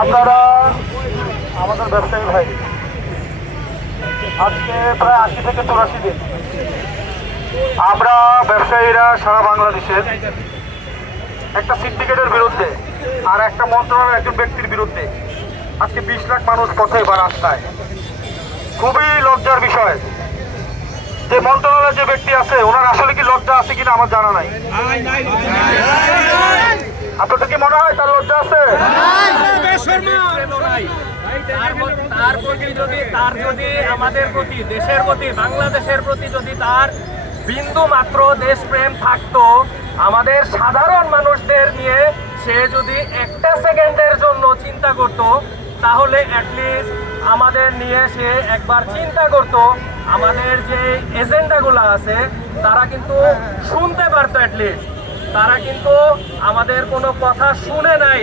আপনারা আমাদের ব্যবসায়ী ভাই, আজকে প্রায় 80 থেকে 84 দিন আমরা ব্যবসায়ীরা সারা বাংলাদেশের একটা সিন্ডিকেটের বিরুদ্ধে আর একটা মন্ত্রণালয়ের একজন ব্যক্তির বিরুদ্ধে আজকে 20 লাখ মানুষ পথে বা রাস্তায়। খুবই লজ্জার বিষয় যে মন্ত্রণালয়ের যে ব্যক্তি আছে ওনার আসলে কি লজ্জা আছে কিনা আমার জানা নাই। আপনাদের কি মনে হয় তার লজ্জা আছে? তার যদি আমাদের প্রতি, দেশের প্রতি, বাংলাদেশের প্রতি যদি তার বিন্দু মাত্র দেশপ্রেম থাকতো, আমাদের সাধারণ মানুষদের নিয়ে সে যদি একটা সেকেন্ডের জন্য চিন্তা করত, তাহলে অ্যাটলিস্ট আমাদের নিয়ে সে একবার চিন্তা করত। আমাদের যে এজেন্ডাগুলো আছে তারা কিন্তু শুনতে পারতো, অ্যাটলিস্ট তারা কিন্তু আমাদের কোনো কথা শুনে নাই।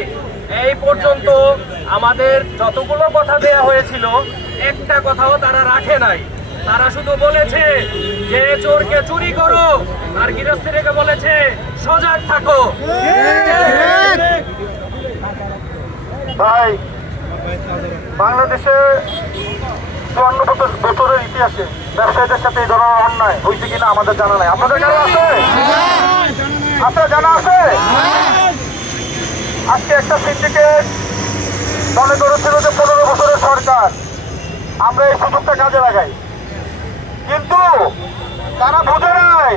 এই পর্যন্ত আমাদের যতগুলো কথা দেয়া হয়েছিল একটা কথাও তারা রাখে নাই। তারা শুধু বলেছে যে চোরকে চুরি করো, আর গৃহস্থীকে বলেছে সজাগ থাকো। ভাই, বাংলাদেশে 54 বছরের ইতিহাসে ব্যবসায়ীদের সাথে এই ধরনের অন্যায় হয়েছে কিনা আমাদের জানা নাই। আপনাদের কারো আছে? আছে, জানা আছে? আজকে একটা সিন্ডিকেট মনে করেছিল যে 15 বছরের সরকার, আমরা এই সুযোগটা কাজে লাগাই, কিন্তু তারা বুঝে নাই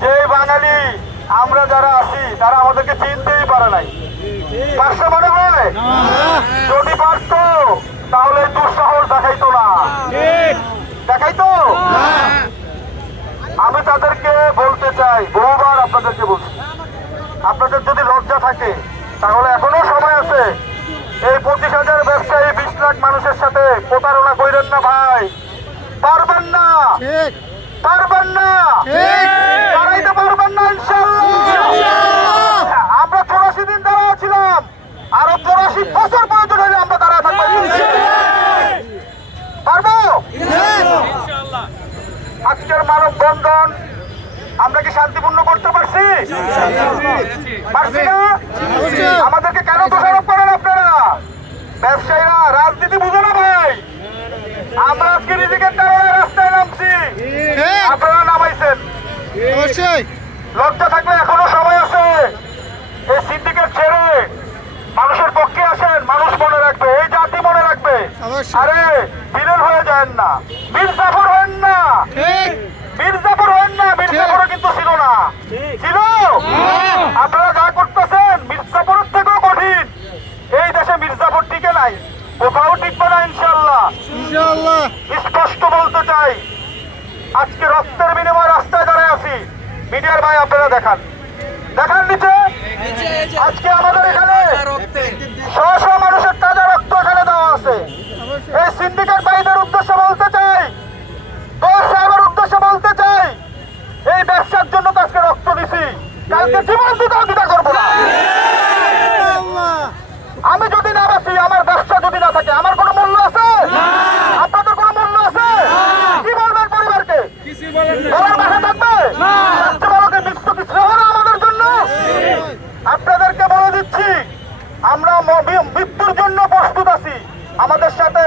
যে এই বাঙালি আমরা যারা আছি তারা আমাদেরকে চিনতেই পারে নাই। পারছে মনে হয়? যদি পারতো তাহলে দুঃসাহস দেখাইতো না, দেখাইতো। আমি তাদেরকে বলতে চাই, বহুবার আপনাদেরকে বলছি, আপনাদের যদি লজ্জা থাকে তাহলে এখনো সময় আছে। এই 25,000 ব্যবসায়ী 20 লাখ মানুষের সাথে প্রতারণা করেন না ভাই। পারবেন না, পারবেন না, দাঁড়াইতে পারবেন না ইনশাআল্লাহ। আমরা 84 দিন দাঁড়া ছিলাম, আরো 84 বছর প্রয়োজন হলে আমরা দাঁড়া থাকবো। পারবো ইনশাআল্লাহ। আজকের মানববন্ধন আমরা কি শান্তিপূর্ণ করতে পারছি? পারছি না? আমাদেরকে কেন দোষারোপ করেন আপনারা? ব্যবসায়ীরা রাজনীতি বুঝে না ভাই। আমরা আজকে নিজেদের কারণে রাস্তায় নামছি, আপনারা নামাইছেন। লজ্জা থাকলে এখনো সময় আছে। এই সিন্ডিকেট ছেড়ে মানুষের পক্ষে আসেন, মানুষ মনে রাখবে, এই জাতি মনে রাখবে। আরে বিলেন হয়ে যান না, মির্জাফর হন না, মির্জাফর হন না। মির্জাফরও কিন্তু ছিল না, ছিল। আপনারা যা করতেছেন মির্জাফরের থেকেও কঠিন। এই দেশে মির্জাফর টিকে নাই, কোথাও টিকবে না ইনশাআল্লাহ। স্পষ্ট বলতে চাই, আজকে রক্তের বিনিময়ে রাস্তায় দাঁড়ায় আছি। মিডিয়ার ভাই আপনারা দেখান, দেখান নিচে। আজকে আমাদের এখানে 100 মানুষের তাজা রক্ত এখানে দেওয়া আছে। এই সিন্ডিকেট ভাইদের উদ্দেশ্যে বলতে চাই, দোষ সাহেবের উদ্দেশ্যে বলতে চাই, এই ব্যবসার জন্য তো আজকে রক্ত দিছি, কালকে জীবন দিতেও দ্বিধা করবো না। আমি যদি না বাঁচি, আমার ব্যবসা যদি না থাকে, আমার কোনো মূল্য আছে? আপনাদের কোনো মূল্য আছে? কি বলবেন পরিবারকে? বলার ভাষা থাকবে? আমাদের জন্য আপনাদেরকে বলে দিচ্ছি, আমরা মৃত্যুর জন্য প্রস্তুত আছি। আমাদের সাথে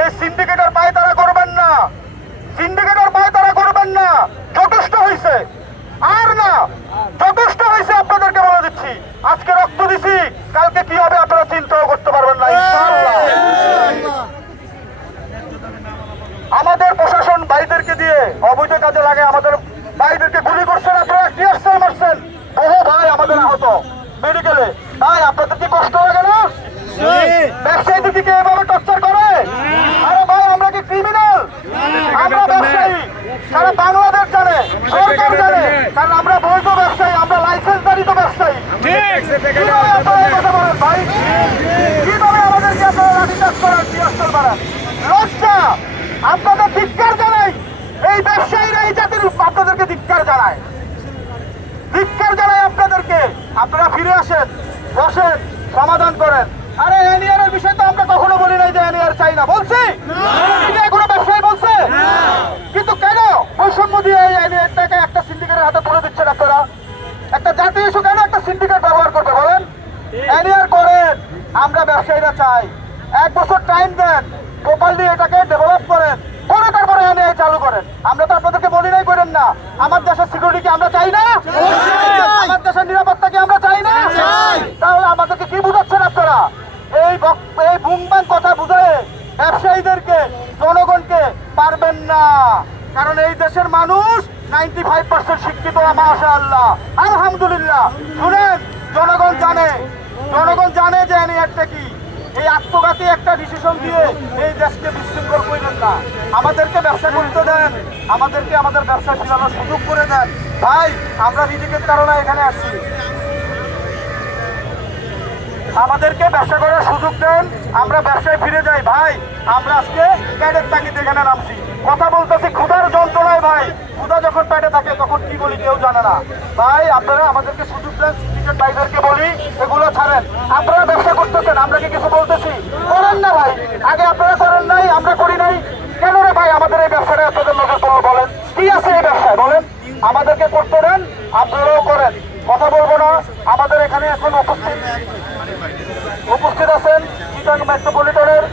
এই সিন্ডিকেটের পায়ে তারা করবেন না, সিন্ডিকেটের পায়ে তারা করবেন না। যথেষ্ট হয়েছে, আর না, যথেষ্ট হয়েছে। আপনাদেরকে বলে দিচ্ছি, আজকে রক্ত দিছি, কালকে কি হবে আপনারা চিন্তাও করতে পারবেন না ইনশাআল্লাহ। আমাদের প্রশাসন ভাইদেরকে দিয়ে অবৈধ কাজে লাগে, আমাদের ভাইদেরকে গুলি করছেন, আপনারা টিয়ারশেল মারছেন, বহু ভাই আমাদের আহত মেডিকেলে। তাই আপনাদের কি কষ্ট লাগে না? ব্যবসায়ীদের দিকে এভাবে টর্চার করে? আরে ভাই, আমরা কি ক্রিমিনাল? আমরা ব্যবসায়ী, সারা বাংলাদেশ জানে, সরকার জানে, কারণ আমরা বৈধ ব্যবসায়ী, আমরা লাইসেন্সধারী তো ব্যবসায়ী। কিভাবে আপনারা কথা বলেন ভাই? কিভাবে আমাদেরকে আপনারা লাঠিচার্জ করেন, টিয়ারশেল মারেন? লজ্জা! আপনাদের ধিক্কার জানাই। এই ব্যবসায়ীরা এই জাতির আপনাদেরকে ধিক্কার জানায়, ধিক্কার জানায় আপনাদেরকে। আপনারা ফিরে আসেন, বসেন, সমাধান করেন। আরে এনআইআর বিষয় তো আমরা কখনো বলি নাই যে এনআইআর চাই না, বলছি? কোনো ব্যবসায়ী বলছে? কিন্তু কেন বৈষম্য দিয়ে এই এনআইআরটাকে একটা সিন্ডিকেটের হাতে তুলে দিচ্ছেন আপনারা? ব্যবসায়ীরা চাই। 1 বছর টাইম দেন, প্রপারলি এটাকে ডেভেলপ করেন, করে তারপরে এনে চালু করেন। আমরা তো আপনাদেরকে বলি নাই করেন না। আমার দেশের সিকিউরিটি আমরা চাই না, আমার দেশের নিরাপত্তা কি আমরা চাই না? তাহলে আমাদেরকে কি বুঝাচ্ছেন আপনারা? এই বুংবাং কথা বুঝায় ব্যবসায়ীদেরকে, জনগণকে পারবেন না। কারণ এই দেশের মানুষ 95% শিক্ষিত, মাশাআল্লাহ, আলহামদুলিল্লাহ। শুনেন, জনগণ জানে যে এনআইআরটা কি। এই আত্মঘাতী একটা ডিসিশন দিয়ে এই দেশকে বিশৃঙ্খল করবেন না। আমাদেরকে ব্যবসা করতে দেন, আমাদেরকে আমাদের ব্যবসা চালানোর সুযোগ করে দেন। ভাই, আমরা রিজিকের কারণে এখানে আসছি, আমাদেরকে ব্যবসা করার সুযোগ দেন, আমরা ব্যবসায় ফিরে যাই। ভাই, আমরা আজকে ক্যাডের তাগিদে এখানে নামছি, কথা বলতেছি ক্ষুধার যন্ত্রণায়। ভাই, ক্ষুধা যখন পেটে থাকে তখন কি বলি কেউ জানে না। ভাই, আপনারা আমাদেরকে সুযোগ দেন। সিন্ডিকেট ভাইদেরকে বলি এগুলো ছাড়েন। আপনারা ব্যবসা করতেছেন, আমরা কি কিছু বলতেছি? করেন না ভাই, আগে আপনারা করেন নাই, আমরা করি নাই কেন রে ভাই? আমাদের এই ব্যবসাটা আপনাদের নজর পড়লো, বলেন কি আছে এই ব্যবসায়? বলেন, আমাদেরকে করতে দেন, আপনারাও করেন, কথা বলবো না। আমাদের এখানে এখন উপস্থিত আছেন চিটাং মেট্রোপলিটনের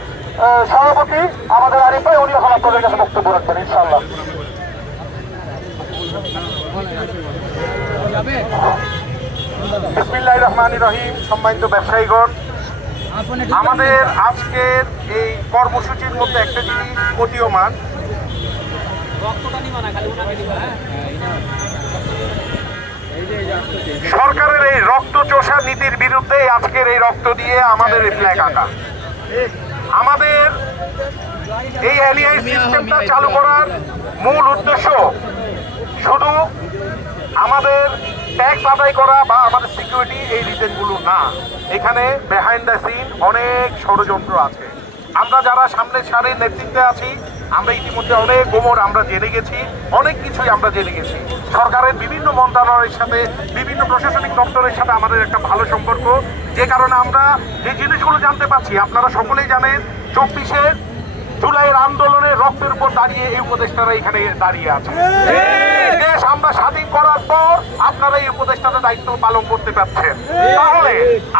সভাপতি আমাদের আরিফ ভাই, উনি এখন আপনাদের কাছে বক্তব্য রাখবেন ইনশাআল্লাহ। বিসমিল্লাহির রহমানির রহিম। সম্মানিত ব্যবসায়ীগণ, আমাদের আজকের এই কর্মসূচির মধ্যে একটা জিনিস প্রতীয়মান, সরকারের এই রক্ত চোষা নীতির বিরুদ্ধে আজকের এই রক্ত দিয়ে আমাদের এই ফ্ল্যাগ আঁকা। আমাদের এই এনআইআর সিস্টেমটা চালু করার মূল উদ্দেশ্য শুধু আমাদের ট্যাক্স আদায় করা বা আমাদের সিকিউরিটি, এই রিজনগুলো না। এখানে বিহাইন্ড দ্য সিন অনেক ষড়যন্ত্র আছে। আমরা যারা সামনের সারির নেতৃত্বে আছি, আমরা ইতিমধ্যে অনেক গোমর আমরা জেনে গেছি, অনেক কিছুই আমরা জেনে গেছি। সরকারের বিভিন্ন মন্ত্রণালয়ের সাথে, বিভিন্ন প্রশাসনিক দপ্তরের সাথে আমাদের একটা ভালো সম্পর্ক, যে কারণে আমরা যে জিনিসগুলো জানতে পারছি। আপনারা সকলেই জানেন, 24শে জুলাইয়ের আন্দোলনে রক্তের উপর দাঁড়িয়ে এই উপদেষ্টারা এখানে দাঁড়িয়ে আছে। দেশ আমরা স্বাধীন করার পর আপনারা এই উপদেষ্টাদের দায়িত্ব পালন করতে পারছেন। তাহলে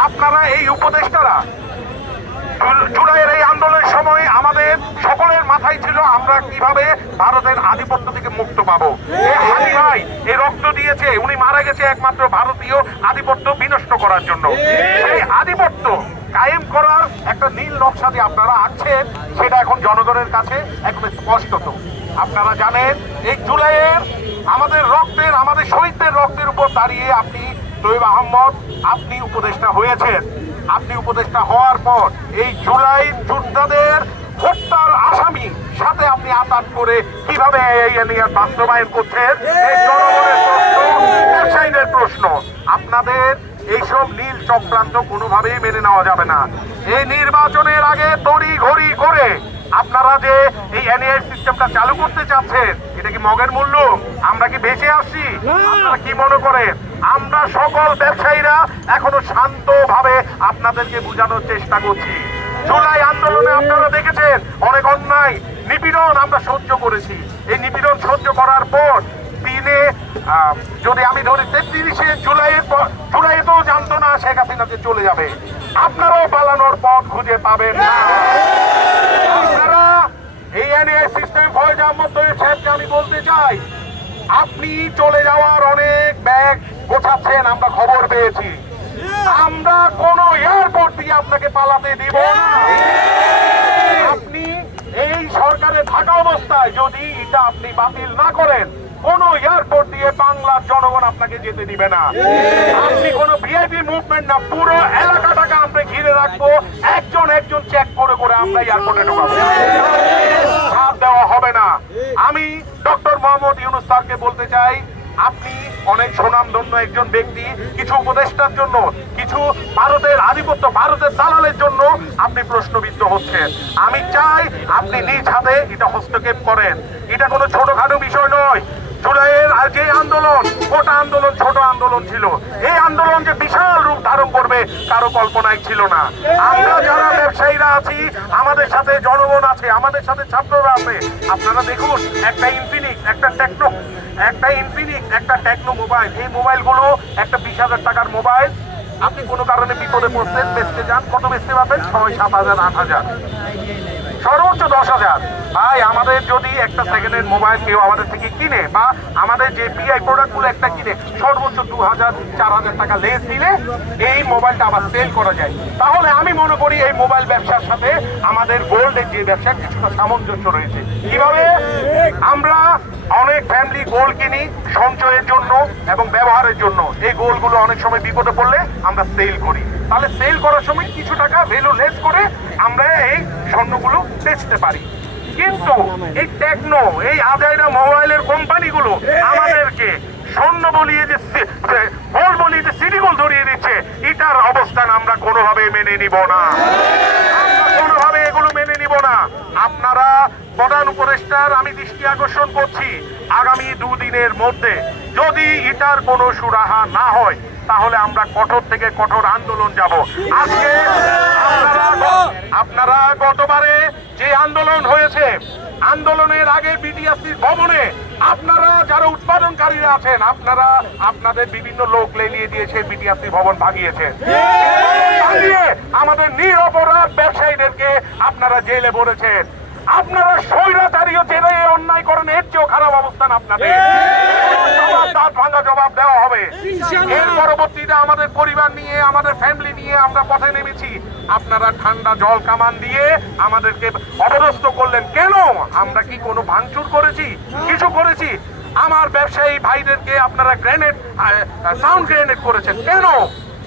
আপনারা এই উপদেষ্টারা জুলাইয়ের এই আন্দোলনের সময় আমাদের সকলের মাথায় ছিল আমরা কিভাবে ভারতের আধিপত্য থেকে মুক্ত পাবো। হাদি ভাই এই রক্ত দিয়েছে, উনি মারা গেছে একমাত্র ভারতীয় আধিপত্য বিনষ্ট করার জন্য। সেই আধিপত্য কায়েম করার একটা নীল নকশা দিয়ে আপনারা আছেন, সেটা এখন জনগণের কাছে একদম স্পষ্টত। আপনারা জানেন, এই জুলাইয়ের আমাদের রক্তের, আমাদের শহীদদের রক্তের উপর দাঁড়িয়ে আপনি তৈয়ব আহমদ, আপনি উপদেষ্টা হয়েছেন। আপনি উপদেষ্টা হওয়ার পর এই জুলাই যোদ্ধাদের হত্যার আসামি সাথে আপনি আতাত করে কিভাবে এই এনআইআর বাস্তবায়ন করছেন, এই জনগণের প্রশ্ন, ব্যবসায়ীদের প্রশ্ন। আপনাদের এইসব নীল চক্রান্ত কোনোভাবেই মেনে নেওয়া যাবে না। এই নির্বাচনের আগে তড়ি ঘড়ি করে আপনারা যে এই এনআইআর সিস্টেমটা চালু করতে চাচ্ছেন, এটা কি মগের মূল্য? আমরা কি বেঁচে আসছি? আপনারা কি মনে করেন? আমরা সকল ব্যবসায়ীরা এখনো শান্তভাবে আপনাদেরকে বোঝানোর চেষ্টা করছি। জুলাই আন্দোলনে আপনারা দেখেছেন অনেক অন্যায় নিপীড়ন আমরা সহ্য করেছি। এই নিপীড়ন সহ্য করার পর দিনে যদি আমি ধরি 33শে জুলাইয়ে তো জানতো না শেখ হাসিনা যে চলে যাবে। আপনারাও পালানোর পথ খুঁজে পাবেন না। আপনারা এই এনআইআর সিস্টেম ফয়েজ আহমদ তৈয়ব সাহেবকে আমি বলতে চাই, আপনি চলে যাওয়ার অনেক ব্যাগ গোছাচ্ছেন, আমরা খবর পেয়েছি। আমরা কোন এয়ারপোর্ট দিয়ে আপনাকে পালাতে দিব না। আপনি এই সরকারে থাকা অবস্থায় যদি এটা আপনি বাতিল না করেন, কোন এয়ারপোর্ট দিয়ে বাংলার জনগণ আপনাকে যেতে দিবে না। আপনি কোন ভিআইপি মুভমেন্ট না, পুরো এলাকাটাকে আমরা ঘিরে রাখবো। একজন একজন চেক করে করে আমরা এয়ারপোর্টে ঢোকাবো, হাত দেওয়া হবে না। আমি ডক্টর মোহাম্মদ ইউনূস স্যারকে বলতে চাই, আপনি অনেক সুনামধন্য একজন ব্যক্তি। কিছু উপদেষ্টার জন্য, কিছু ভারতের আধিপত্য, ভারতের দালালের জন্য আপনি প্রশ্নবিদ্ধ হচ্ছেন। আমি চাই আপনি নিজ হাতে এটা হস্তক্ষেপ করেন। এটা কোনো ছোটখাটো বিষয় নয়। জুলাইয়ের যে আন্দোলন, গোটা আন্দোলন ছোট আন্দোলন ছিল। এই আন্দোলন যে বিশাল রূপ ধারণ করবে কারো কল্পনায় ছিল না। আমরা যারা ব্যবসায়ীরা আছি, আমাদের সাথে জনগণ আছে, আমাদের সাথে ছাত্ররা আছে। আপনারা দেখুন, একটা ইনফিনিক্স, একটা টেকনো মোবাইল, এই মোবাইলগুলো একটা 20,000 টাকার মোবাইল আপনি কোনো কারণে বিপদে পড়ছেন, বেচতে যান, কত বেচতে পারবেন? 6-7 হাজার, 8 হাজার, সর্বোচ্চ 10,000। ভাই আমাদের যদি একটা সেকেন্ড মোবাইল কেউ আমাদের থেকে কিনে, বা আমাদের যে পিআই প্রোডাক্টগুলো একটা কিনে, সর্বোচ্চ 2,000-4,000 টাকা লেস দিলে এই মোবাইলটা আবার সেল করা যায়। তাহলে আমি মনে করি এই মোবাইল ব্যবসার সাথে আমাদের গোল্ডের যে ব্যবসা কিছুটা সামঞ্জস্য রয়েছে। কিভাবে? আমরা অনেক ফ্যামিলি গোল্ড কিনি সঞ্চয়ের জন্য এবং ব্যবহারের জন্য। এই গোল্ডগুলো অনেক সময় বিপদে পড়লে আমরা সেল করি। তাহলে সেল করার সময় কিছু টাকা ভ্যালু লেস করে আমরা এই স্বর্ণগুলো বেচতে পারি। কিন্তু এই টেকনো, এই আজাইরা মোবাইলের কোম্পানিগুলো আমাদেরকে স্বর্ণ বলিয়ে যে গোল্ড বলিয়ে যে সিটি গোল্ড ধরিয়ে দিচ্ছে, এটার অবস্থান আমরা কোনোভাবে মেনে নিব না। আমরা কোনোভাবে এগুলো মেনে নিব না। আপনারা প্রধান উপদেষ্টার আমি দৃষ্টি আকর্ষণ করছি, আগামী 2 দিনের মধ্যে যদি এটার কোনো সুরাহা না হয় তাহলে আমরা কঠোর থেকে কঠোর আন্দোলন যাব। আজকে আপনারা গতবারে যে আন্দোলন হয়েছে, আন্দোলনের আগে বিটিআরসির ভবনে আপনারা যারা উৎপাদনকারীরা আছেন, আপনারা আপনাদের বিভিন্ন লোক লেলিয়ে দিয়েছে, বিটিআরসি ভবন ভাগিয়েছেন। ভাগিয়ে আমাদের নিরপরাধ ব্যবসায়ীদেরকে আপনারা জেলে ভরেছেন। আপনারা স্বৈরাচারীও জেলে অন্যায় করেন, এর চেয়েও খারাপ অবস্থান আপনাদের। দাঁত ভাঙা জবাব দেওয়া হবে। এর পরবর্তীতে আমাদের পরিবার নিয়ে, আমাদের ফ্যামিলি নিয়ে আমরা পথে নেমেছি। আপনারা ঠান্ডা জল কামান দিয়ে আমাদেরকে অপদস্থ করলেন কেন? আমরা কি কোনো ভাঙচুর করেছি? কিছু করেছি? আমার ব্যবসায়ী ভাইদেরকে আপনারা গ্রেনেড, সাউন্ড গ্রেনেড করেছেন কেন?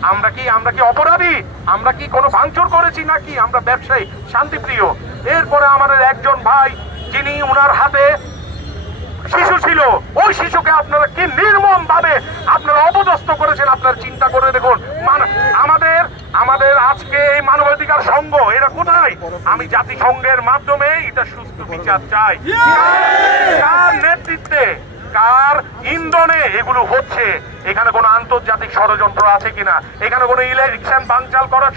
আমরা কি অপরাধী? আমরা কি কোনো ভাঙচুর করেছি নাকি? আমরা ব্যবসায়ী, শান্তিপ্রিয়। এরপরে আমাদের একজন ভাই, যিনি উনার হাতে শিশু ছিল, ওই শিশুকে আপনারা কি নির্মম ভাবে আপনারা অপদস্থ করেছেন। আপনারা চিন্তা করে দেখুন, আমাদের আজকে এই মানবাধিকার সংঘ এরা কোথায়? আমি জাতিসংঘের মাধ্যমে এটা সুস্থ বিচার চাই। কার নেতৃত্বে, কার ইন্ধনে এগুলো হচ্ছে? এখানে কোনো আন্তর্জাতিক ষড়যন্ত্র আছে কিনা? এখানে কোনো ইলেকশন বানচাল করার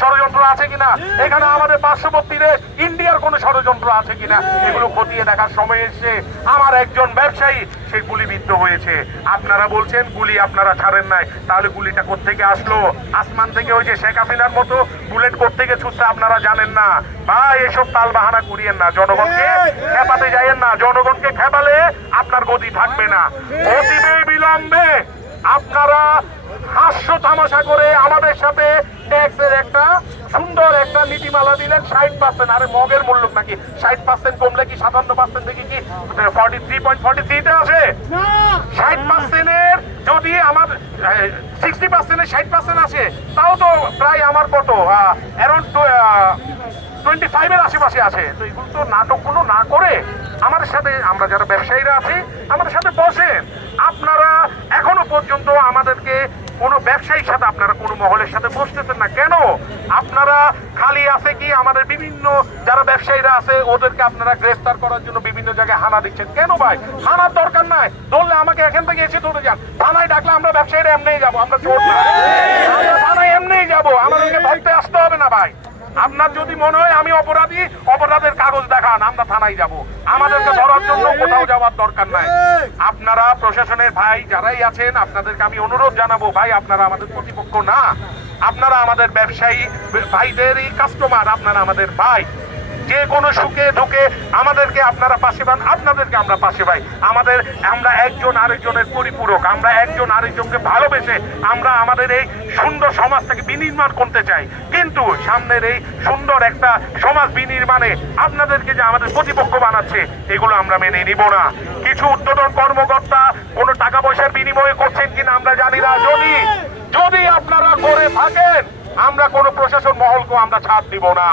ষড়যন্ত্র আছে কিনা? এখানে আমাদের পার্শ্ববর্তী দেশ ইন্ডিয়ার কোনো ষড়যন্ত্র আছে কিনা? এগুলো খতিয়ে দেখার সময় এসে আমার একজন ব্যবসায়ী সে গুলিবিদ্ধ হয়েছে। আপনারা বলছেন গুলি আপনারা ছাড়েন নাই, তাহলে গুলিটা কোত্থেকে আসলো? আসমান থেকে ওই যে শেখ হাসিনার মতো বুলেট কোত্থেকে ছুটছে আপনারা জানেন না? ভাই এসব তাল বাহানা করিয়েন না, জনগণকে খেপাতে যাইয়েন না। জনগণকে খেপালে আপনার গতি থাকবে না। অতীবে বিলম্বে আপনারা হাস্য তামাশা করে আমাদের সাথে ট্যাক্সের একটা সুন্দর একটা নীতিমালা দিলেন 60%। আরে মগের মূল্য নাকি 60% কমলে কি 57% থেকে কি 43.43-তে আসে? 60%-এর যদি আমার 60%-এর 60% আসে, তাও তো প্রায় আমার কত অ্যারাউন্ড 25-এর আশেপাশে আছে। তো এগুলো তো নাটকগুলো না করে আমাদের সাথে, আমরা যারা ব্যবসায়ীরা আছি আমাদের সাথে বসেন। আপনারা এখনো পর্যন্ত আমাদেরকে কোনো ব্যবসায়ীর সাথে, আপনারা কোনো মহলের সাথে বসতেছেন না কেন? আপনারা খালি আছে কি আমাদের বিভিন্ন যারা ব্যবসায়ীরা আছে ওদেরকে আপনারা গ্রেফতার করার জন্য বিভিন্ন জায়গায় হানা দিচ্ছেন কেন? ভাই হানার দরকার নাই, ধরলে আমাকে এখান থেকে এসে ধরে যান। থানায় ডাকলে আমরা ব্যবসায়ীরা এমনিই যাবো, আমরা চোর না, আমরা থানায় এমনিই যাবো, আমাদেরকে ধরতে আসতে হবে না। ভাই আপনার যদি মনে হয় আমি অপরাধী, অপরাধের কাগজ দেখান, আমরা থানায় যাব। আমাদেরকে ধরার জন্য কোথাও যাওয়ার দরকার নাই। আপনারা প্রশাসনের ভাই যারাই আছেন, আপনাদেরকে আমি অনুরোধ জানাবো, ভাই আপনারা আমাদের প্রতিপক্ষ না, আপনারা আমাদের ব্যবসায়ী ভাইদেরই কাস্টমার, আপনারা আমাদের ভাই। যে কোনো সুখে দুঃখে আমাদেরকে আপনারা পাশে পান, আপনাদেরকে আমরা পাশে পাই। আমরা একজন আরেকজনের পরিপূরক, আমরা একজন আরেকজনকে ভালোবেসে আমরা আমাদের এই সুন্দর সমাজটাকে বিনির্মাণ করতে চাই। কিন্তু সামনের এই সুন্দর একটা সমাজ বিনির্মাণে আপনাদেরকে যে আমাদের প্রতিপক্ষ বানাচ্ছে, এগুলো আমরা মেনে নিব না। কিছু উদ্বোধন কর্মকর্তা কোনো টাকা পয়সার বিনিময়ে করছেন কিনা আমরা জানি না। যদি আপনারা করে থাকেন, আমরা কোনো প্রশাসন মহলকে আমরা ছাড় দিব না।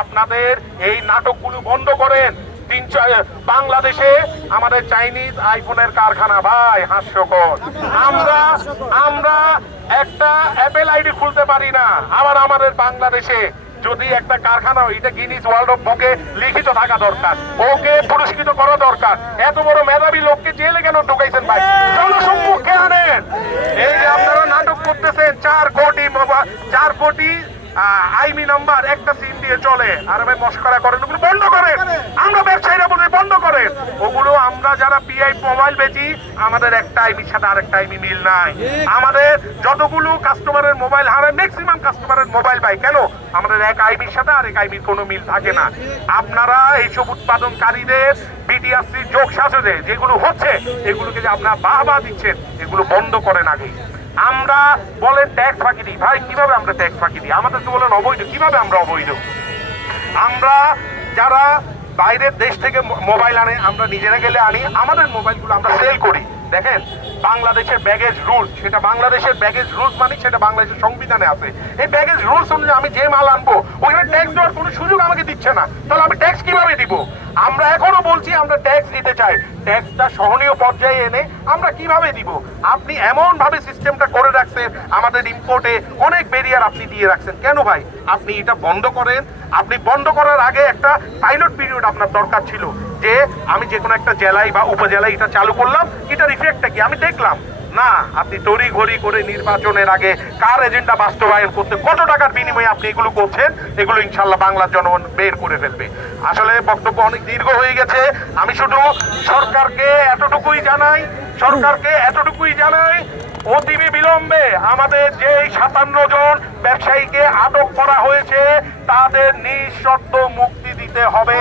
আপনাদের এই নাটকগুলো বন্ধ করেন। বাংলাদেশে আমাদের চাইনিজ আইফোনের কারখানা, ভাই হাস্যকর। আমরা একটা অ্যাপেল আইডি খুলতে পারি না। আবার আমাদের বাংলাদেশে যদি একটা কারখানা, এটা গিনিস ওয়ার্ল্ড অফ বুকে লিখিত থাকা দরকার, ওকে পুরস্কৃত করা দরকার। এত বড় মেধাবী লোককে জেলে কেন ঢুকাইছেন? ভাই জনসম্মুখে আনেন। এই যে আপনারা নাটক করতেছেন, 4 কোটি আইমি নাম্বার একটা সিম দিয়ে চলে, আর ভাই মস্করা করেন, ওগুলো বন্ধ করেন। আমরা ব্যবসায়ীরা বলি বন্ধ করেন। ওগুলো আমরা আমরা যারা পিআই মোবাইল বেচি আমাদের একটা আইমির সাথে আরেকটা আইমি মিল নাই। আমাদের যতগুলো কাস্টমারের মোবাইল হারায় ম্যাক্সিমাম কাস্টমারের মোবাইল পাই কেন, আমাদের এক আইমির সাথে আরেক আইমির কোনো মিল থাকে না। আপনারা এইসব উৎপাদনকারীদের বিটিআরসির যোগ সাজে যেগুলো হচ্ছে এগুলোকে যে আপনারা বাহবা দিচ্ছেন এগুলো বন্ধ করেন আগে। আমরা বলেন ট্যাক্স ফাঁকি দিই, ভাই কিভাবে আমরা ট্যাক্স ফাঁকি দিই? আমাদেরকে বলেন অবৈধ, কিভাবে আমরা অবৈধ? আমরা যারা বাইরের দেশ থেকে মোবাইল আনে আমরা নিজেরা গেলে আনি, আমাদের মোবাইলগুলো আমরা সেল করি। দেখেন বাংলাদেশের ব্যাগেজ রুলস, সেটা বাংলাদেশের ব্যাগেজ রুলস মানে সেটা বাংলাদেশের সংবিধানে আছে। এই ব্যাগেজ রুলস অনুযায়ী আমি যে মাল আনবো ওখানে ট্যাক্স দেওয়ার কোনো সুযোগ আমাকে দিচ্ছে না, তাহলে আমি ট্যাক্স কিভাবে দিব? আমরা এখনো বলছি আমরা ট্যাক্স দিতে চাই, ট্যাক্সটা সহনীয় পর্যায়ে এনে আমরা কিভাবে দিব? আপনি এমন ভাবে সিস্টেমটা করে রাখছেন, আমাদের ইম্পোর্টে অনেক ব্যারিয়ার আপনি দিয়ে রাখছেন। কেন ভাই? আপনি এটা বন্ধ করেন। আপনি বন্ধ করার আগে একটা পাইলট পিরিয়ড আপনার দরকার ছিল, যে আমি যে কোনো একটা জেলায় বা উপজেলায় এটা চালু করলাম, এটার ইফেক্টটা কি আমি দেখলাম। না, আপনি তড়িঘড়ি করে নির্বাচনের আগে কার এজেন্ডা বাস্তবায়ন করতে কত টাকার বিনিময়ে আপনি এগুলো করছেন, এগুলো ইনশাল্লাহ বাংলার জনগণ বের করে ফেলবে। আসলে বক্তব্য অনেক দীর্ঘ হয়ে গেছে, আমি শুধু সরকারকে এতটুকুই জানাই অতিবি বিলম্বে আমাদের যে 57 জন ব্যবসায়ীকে আটক করা হয়েছে তাদের নিঃশর্ত মুক্তি দিতে হবে।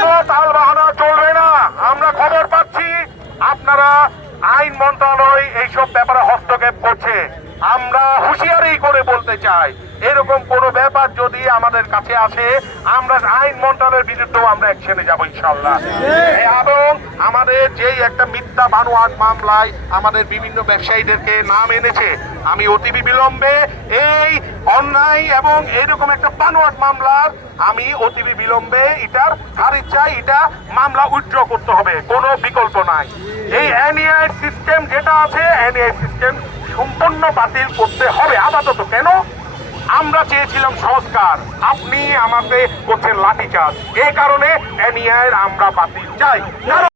কোনো তালবাহানা চলবে না। আমরা খবর পাচ্ছি আপনারা আইন মন্ত্রণালয় এইসব ব্যাপারে হস্তক্ষেপ করছে। আমরা হুঁশিয়ারি করে বলতে চাই, এরকম কোনো ব্যাপার যদি আমাদের কাছে আসে আমরা আইন মন্ত্রণালয়ের বিরুদ্ধেও আমরা অ্যাকশনে যাব ইনশাআল্লাহ। এবং আমাদের যেই একটা মিথ্যা বানোয়াট মামলায় আমাদের বিভিন্ন ব্যবসায়ীদেরকে নাম এনেছে, আমি অতিবি বিলম্বে এই অন্যায় এবং এরকম একটা বানোয়াট মামলার আমি অতিবি বিলম্বে এটার খারিজ চাই, এটা মামলা উইথড্র করতে হবে, কোনো বিকল্প নাই। এই এনআইআর সিস্টেম যেটা আছে এনআইআর সিস্টেম সম্পূর্ণ বাতিল করতে হবে আপাতত। কেন? আমরা চেয়েছিলাম সংস্কার, আপনি আমাদের করছেন লাঠিচার্জ, এই কারণে এনআইআর আমরা বাতিল চাই।